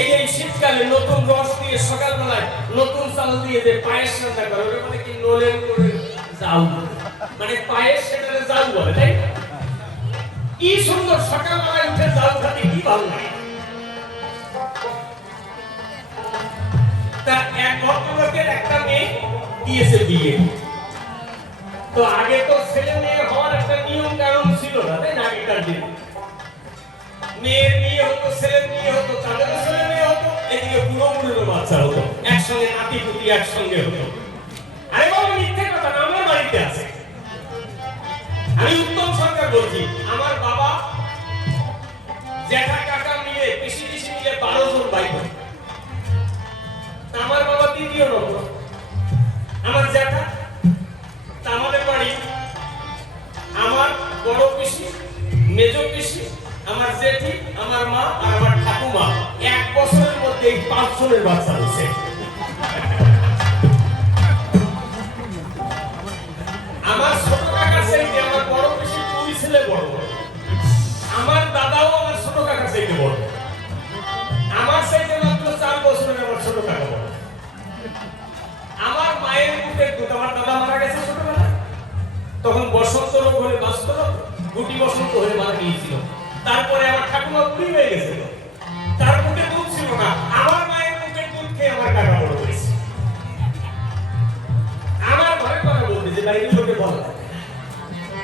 এই এই শীতকালে নতুন রস দিয়ে সকালবেলায় নতুন চাল দিয়ে যে পায়েস রান্না করে, ওটা মানে কি নলেন করে জাল মানে পায়েস সেটাকে জাল বলে, তাই কি সুন্দর সকালবেলায় উঠে জাল খাতে কি ভালো লাগে। তা এক ভদ্রলোকের একটা মেয়ে দিয়েছে বিয়ে। তো আগে তো ছেলে মেয়ে হওয়ার একটা নিয়ম কানুন ছিল না, তাই না আগেকার দিনে? মেয়ের বিয়ে হতো, ছেলের বিয়ে হতো তাদেরও বাচ্চা হতো। একসঙ্গে নাতি পুতি একসঙ্গে হতো। আরে বাবা, মিথ্যে কথা না, আমার বাড়িতে আছে। আমি উত্তম সরকার বলছি, আমার বাবা জ্যাঠা কাকা মিলে পিসি পিসি মিলে বারো জন আমার বাবা তৃতীয় নম্বর। আমার জ্যাঠা বাড়ি। আমার বড় পিসি, মেজ পিসি, আমার জেঠি, আমার মা আর আমার ঠাকুমা। এক মধ্যে এই পাঁচ জনের বাচ্চা হয়েছে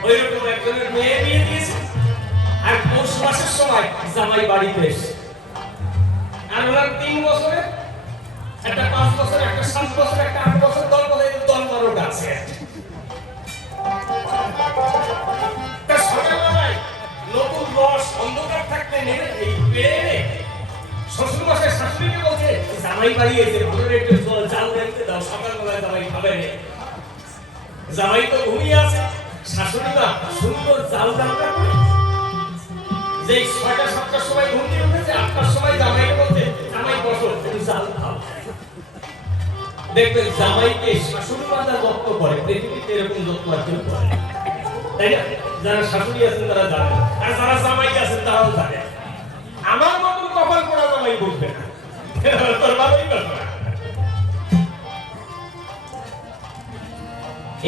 ওই রকম একজনের মেয়ে বিয়ে দিয়েছে। আর পৌষ মাসের সময় জামাই বাড়িতে এসে আর ওনার তিন বছরে, একটা পাঁচ বছর, একটা সাত বছর, একটা আট বছর দল বলে নতুন রস অন্ধকার থাকতে নেমে এই এনে শ্বশুর মশাই শাশুড়িকে বলছে, জামাই বাড়ি ভোরের একটু জল জাল দেখতে দাও, সকালবেলায় জামাই খাবে জামাই তো ঘুমিয়ে আছে। শাশুড়ি মা সুন্দর জাল করে যে ছয়টা সাতটার সময় ঘুম দিয়ে উঠেছে, আটটার সময় জামাইকে বলছে, জামাই, বসো, তুমি জাল খাও। দেখবেন জামাইকে শাশুড়ি মা যা যত্ন করে, পৃথিবীতে এরকম যত্ন আর কেউ করে তাই না? যারা শাশুড়ি আছেন, তারা জানেন আর যারা জামাই আছেন, তারাও জানে। আমার মতন কপাল পড়া জামাই বলবে না।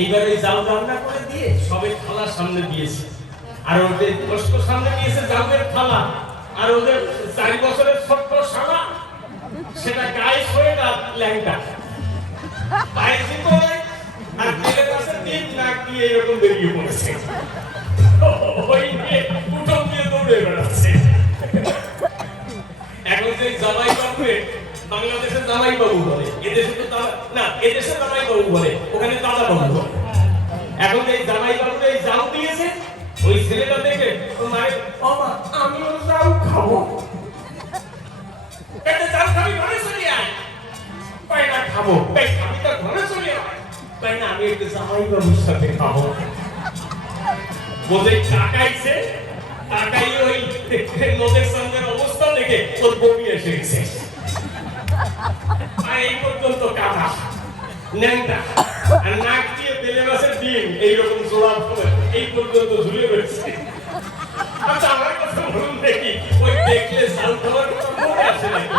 এইবার ওই জাল রান্না করে দিয়ে সবে খালা সামনে দিয়েছে। আর ওদের কষ্ট সামনে দিয়েছে জালের খালা আর ওদের চারি বছরের খাব খাবি তো ঘরে চলে তাই না, আমি একটু জামাই বাবুর সাথে খাব। বলে কাকাইছে, কাকাই ওই নদের সঙ্গের অবস্থা দেখে ওর বমি এসে গেছে। এই পর্যন্ত কাটা ন্যাংটা। আর নাক দিয়ে বেলে মাছের ডিম, এইরকম জোড়া এই পর্যন্ত ঝুলে রয়েছে আচ্ছা আমার কথা বলুন দেখি, ওই দেখলে জাল খাওয়ার কথা মনে আসে নাকি?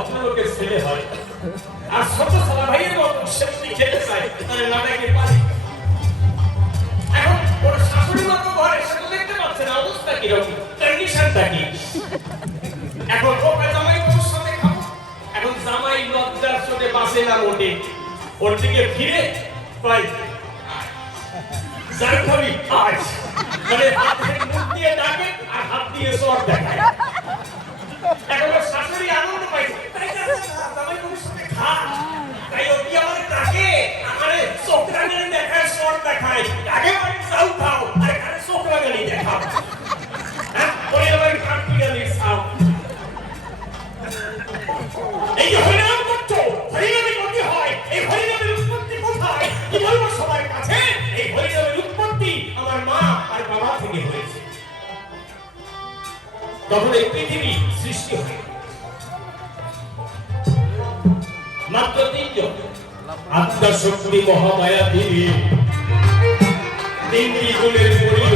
চোটে বাসে না মোটে। ওর দিকে ফিরে তখন এই পৃথিবী সৃষ্টি হয়। মাত্র তিনজন। আত্মা শক্তি মহামায়া তিনি তিনটি গুণের পরি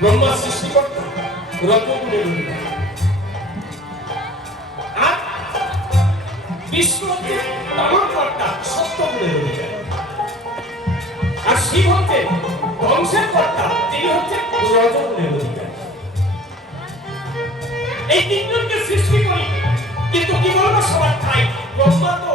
ব্রহ্মা সৃষ্টিকর্তা রকম আর বিষ্ণু হচ্ছে পালনকর্তা আর শিব হচ্ছে বংশের কর্তা, তিনি হচ্ছে রজগুণের অধিকারী এই তিনজনকে সৃষ্টি করি, কিন্তু কি বলব? সবার ঠাই। ব্রহ্মা তো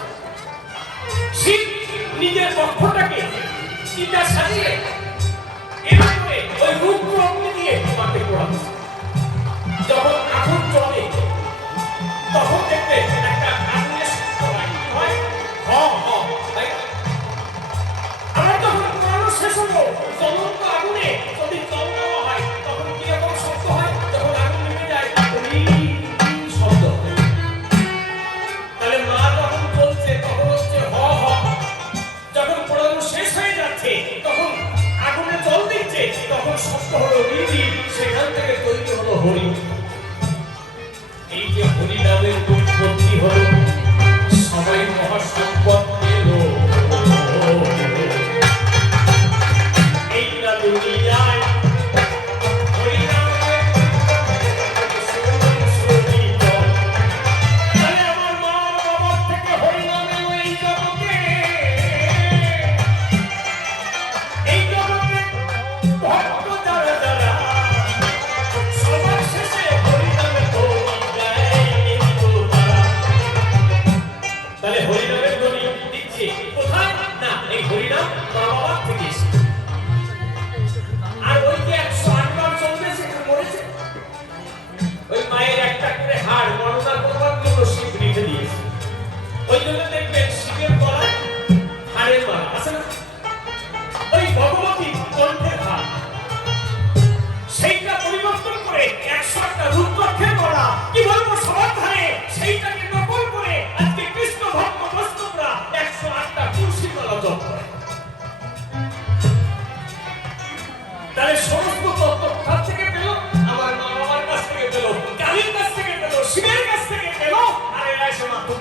নিজের পক্ষটাকে চিন্তা সাজিয়ে এর উপরে ওই রূপ অগ্নি দিয়ে তোমাকে যখন আগুন চলে তখন দেখবে দিচ্ছে তখন আগুনে জল দিচ্ছে তখন শব্দ হলো ঋদি সেখান থেকে তৈরি হলো হরি।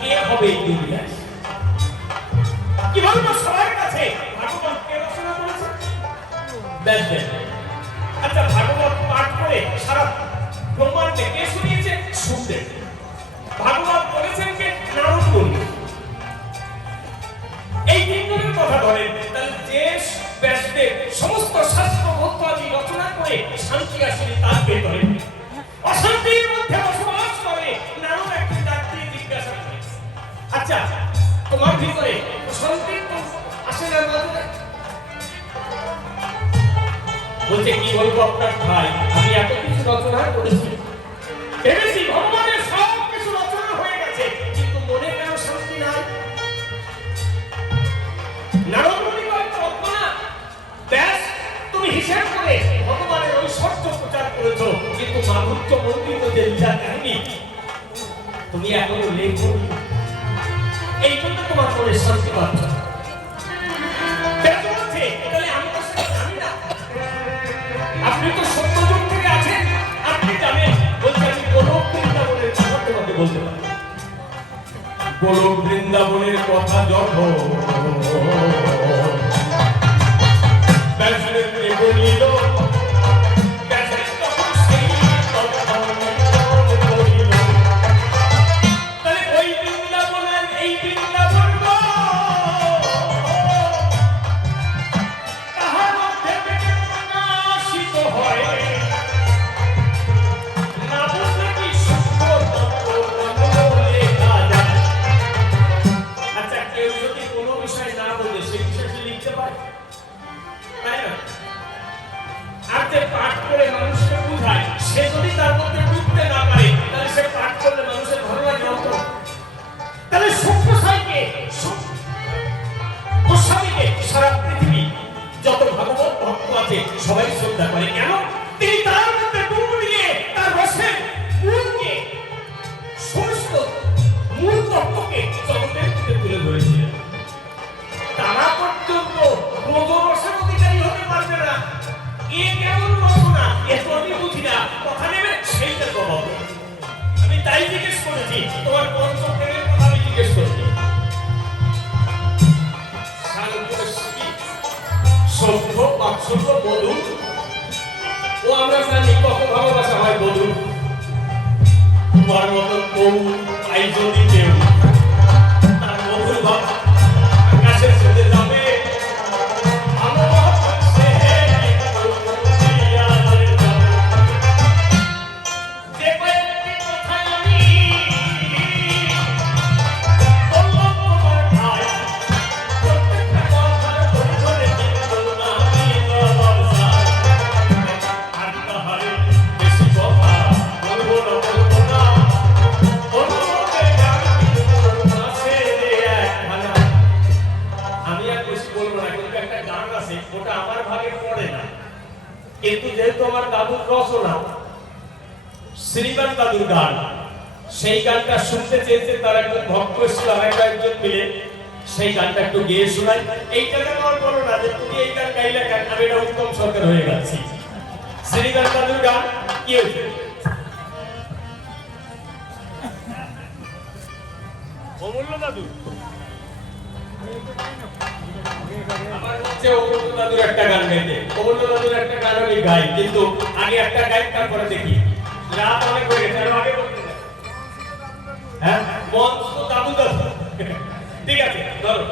কে হবে এই সবার কাছে ব্যাস। আচ্ছা ভাগবত পাঠ করে সারা ব্রহ্মাণ্ডে কে শুনিয়েছে? ধরেন তাহলে যে ব্যাসদেব সমস্ত শাস্ত্র আদি রচনা করে শান্তি আসেনি তার ভেতরে। অশান্তির মধ্যে বসবাস করে নারদ একটি ডাক্তারি জিজ্ঞাসা করে। আচ্ছা তোমার ভিতরে শান্তি তো আসে না মাঝে বলছে, কি বলব আপনার ভাই? আমি এত কিছু রচনা করেছি। ভেবেছি ভগবানের করেছ, কিন্তু মাধুর্য মন্ডিত যে লীলা কাহিনী, তুমি এখনও লেখো এই জন্য তোমার মনে শান্তি পাচ্ছ। আপনি তো সত্যযুগ থেকে আছেন। আপনি জানেন বলছে আমি গোলক বৃন্দাবনের কথা তোমাকে বলতে পারি। গোলক বৃন্দাবনের কথা যখন জিজ্ঞেস করেছি, তোমার পঞ্চমের কথা আমি জিজ্ঞেস করেছি। সভ্য, বাৎসল্য, বধু? ও আমরা জানি কত ভালোবাসা হয় বধু তোমার মতো বউ আই যদি কেউ শুনতে চেয়েছে তার একজন ভক্ত এসেছিল আর একটা একজন মিলে, সেই গানটা একটু গেয়ে শোনাই। এইটা যেন আমার বলো না যে তুমি এই গান গাইলে কেন? আমি এটা উত্তম সরকার হয়ে গেছি। শ্রীমান দাদুর গান, কি হয়েছে? অমূল্য দাদু। আমার হচ্ছে অমূল্য দাদুর একটা গান গাইতে। অমূল্য দাদুর একটা গান আমি গাই, কিন্তু আগে একটা গাই, তারপরে দেখি। রাত অনেক হয়ে গেছে আগে বলতে। হ্যাঁ? মঞ্চ দাদু দাদু ঠিক আছে ধরো।